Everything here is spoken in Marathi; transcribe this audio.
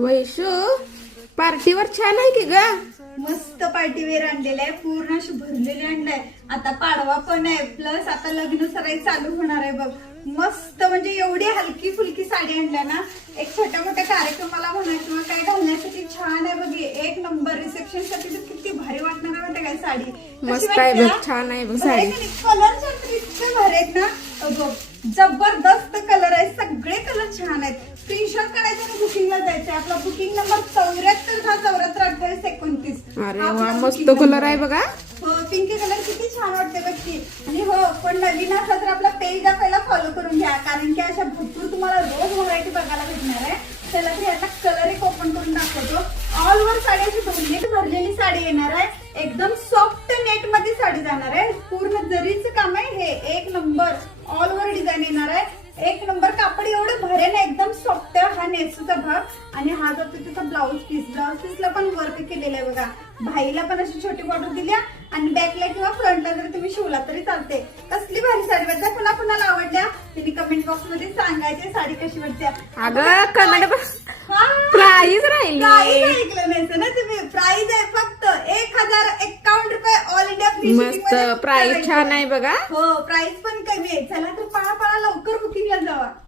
वैशू पार्टीवर छान आहे की ग. मस्त पार्टीवेअर आणलेलं आहे, पूर्ण अशी भरलेली आणलाय. आता पाडवा पण आहे, प्लस आता लग्न सराई चालू होणार आहे बघ. मस्त म्हणजे एवढी हलकी फुलकी साडी आणल्या ना, एक छोट्या मोठ्या कार्यक्रमाला म्हणा किंवा काय घालण्यासाठी छान आहे बघ. एक नंबर रिसेप्शन साठी तर किती भारी वाटणार आहे माहिती काय साडी. मस्त आहे बघ, छान आहे बघ साडी. कलर इतके भारी आहेत ना बघ, जबरदस्त कलर आहे, सगळे कलर छान आहेत. स्क्रीनशॉट काढायचं आणि बुकिंगला जायचंय. आपला बुकिंग नंबर 74/74/2829. अरे वा, मस्त कलर आहे बघा. हो, पिंकी कलर किती छान वाटते बघ की. आणि हो, पण नवीन असला तर आपला पेज पहिला फॉलो करून घ्या, कारण की अशा भरपूर तुम्हाला रोज व्हरायटी बघायला भेटणार आहे. त्याला तर याचा कलर एक ओपन करून दाखवतो. ऑल ओव्हर साडी अशी डोंगेट भरलेली साडी येणार आहे. एकदम सॉफ्ट नेट मध्ये साडी जाणार आहे. पूर्ण जरीचं काम आहे हे. एक नंबर ऑल ओव्हर डिझाईन येणार आहे. एक नंबर कापड एवढं भारी ना, एकदम सॉफ्ट. हा नेसूचा भाग आणि हा जातो तिचा ब्लाऊज पीस. ब्लाऊज पीसला पण वर्क केलेलं आहे बघा. भाईला पण अशी छोटी बॉर्डर दिल्या आणि बॅकला किंवा फ्रंटला जर तुम्ही शिवला तरी चालते. कसली भारी साडी वाटते. पुन्हा कुणाला आवडल्या तुम्ही कमेंट बॉक्स मध्ये सांगायचे साडी कशी वाटते. अगं कमेंट प्राइस राहिली. प्राइस ऐकलं नाही ना तुम्ही. प्राइस आहे फक्त 1051 रुपये. All India free shipping. मस्त प्राइस छान आहे बघा. हो, प्राइस पण कमी आहे. चला तर पळा लवकर बुकिंगला जावा.